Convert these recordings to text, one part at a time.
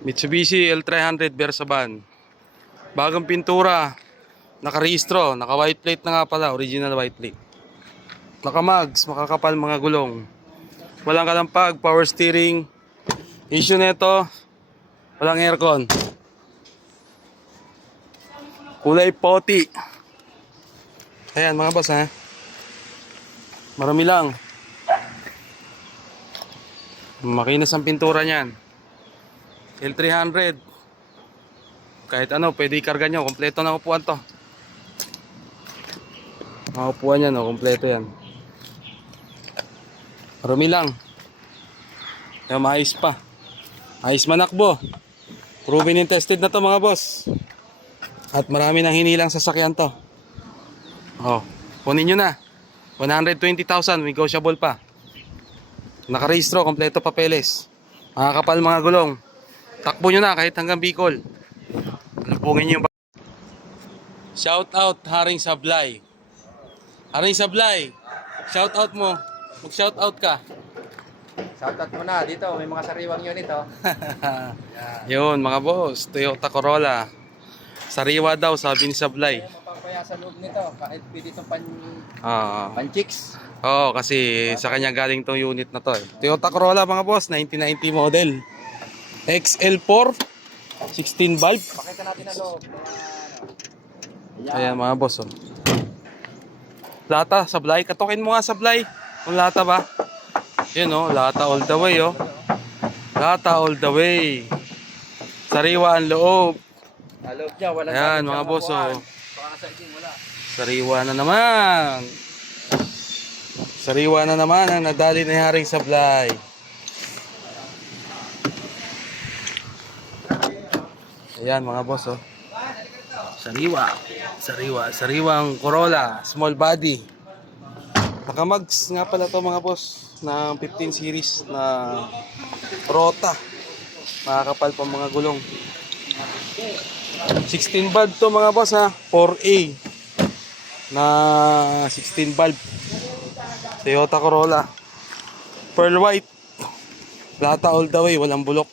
Mitsubishi L300 Versa van. Bagong pintura. Nakarehistro. Naka white plate na nga pala. Original white plate. Naka mags. Makakapal mga gulong. Walang kalampag. Power steering. Issue nito. Walang aircon. Kulay poti. Ayan mga boss ha. Marami lang. Makinis ang pintura niyan. L300. Kahit ano, pwede ikarga nyo. Kompleto na upuan to. Mga upuan yan, kompleto yan. Marami lang. Kaya maayos pa. Ayos manakbo. Proven and tested na to mga boss. At marami nang hinilang sasakyan to. Oh, kunin nyo na. 120,000, negotiable pa. Nakarehistro, kompleto papeles. Makakapal mga gulong. Takbo nyo na kahit hanggang Bicol. Lubungin nyo yung shout out Haring Sablay. Haring Sablay, shout out mo. Mag shout out ka. Shoutout mo na dito, may mga sariwang unit oh. Yun mga boss, Toyota Corolla. Sariwa daw sabi ni Sablay. Mapapaya sa loob nito, kahit pwede itong Ah. pan-chicks. Oo, kasi sa kanya galing tong unit na to. Toyota Corolla mga boss, 1990 model. XL4, 16 valve. Pakita natin ang loob. Ayan mga boss. Oh. Lata, Sablay. Katukin mo nga Sablay. Kung lata ba? Yun oh, lata all the way oh. Lata all the way. Sariwa ang loob. Loob niya, walang Ayan gamit mga siyang boss upuan. oh. Baka sa ikin, wala. Sariwa na naman. Sariwa na naman ang nadali ni Haring Sablay. Ayan mga boss oh. Sariwa. Sariwang Corolla, small body. Nakamags nga pala to mga boss na 15 series na Rota. Makakapal pa mga gulong. 16 valve to mga boss ha, 4A na 16 valve. Toyota Corolla. Pearl white. Lata all the way, walang bulok.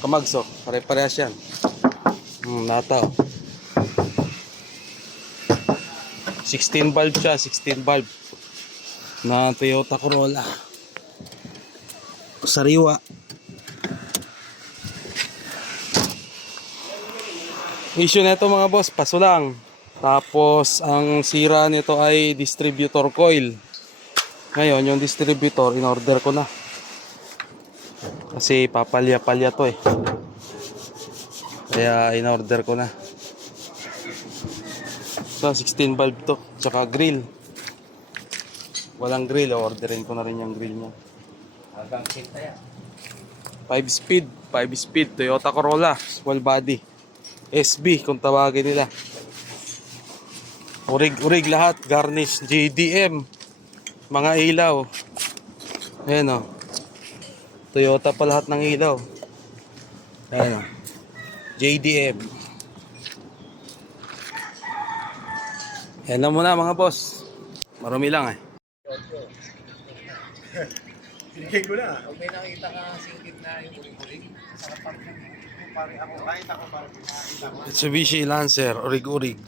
Kamags oh, pare-parehas yan. Lata oh. 16 valve siya, 16 valve na Toyota Corolla. Sariwa. Issue nito mga boss, paso lang. Tapos ang sira nito ay distributor coil. Ngayon yung distributor in order ko na. Kasi papalya-palya to eh. Kaya in order ko na. So 16 valve to, tsaka grill. Walang grill, orderin ko na rin yung grill niya. Hanggang kinta yan. 5 speed Toyota Corolla, small body. SB kung tawagin nila. Urig lahat, garnish, JDM. Mga ilaw. Ayan o. Toyota pa lahat ng ilaw. Ayan o. JDM. Yan lang muna mga boss. Marami lang eh. Sinigay ko na. Huwag may nakita ka singkit na yung uling-uling. Sa kapag pare ako, kahit ako para pinakita ko. Mitsubishi Lancer, urig-urig.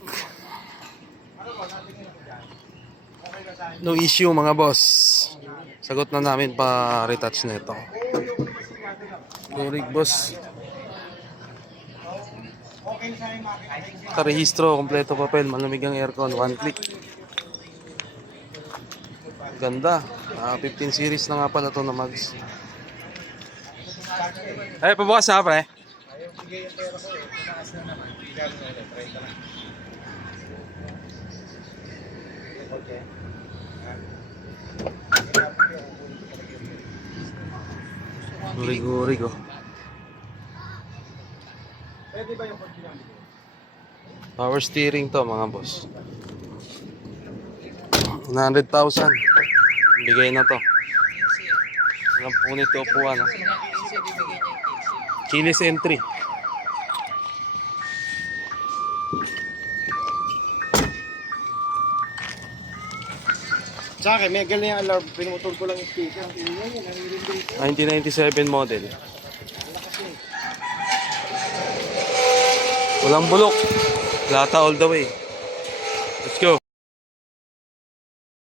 No issue mga boss. Sagot na namin pa retouch nito. Urig boss. Karehistro, kompleto papel, malamig ang aircon, one click. Ganda. 15 series na nga pala to na mags. Ay, pabukas na pre. Ayaw bigay yung pera ko eh. Tinaas na naman. Bigyan mo ulit. Try ka lang. Okay. Urig-urig oh. Pwede ba yung pagkinang? Power steering to mga boss. 100,000. Bigay na to. Walang punit o upuan. Ha? Keyless entry. Sa akin, may galing yung alarm. Pinutol ko lang yung speaker. 1997 model. Walang bulok. Lata all the way. Let's go.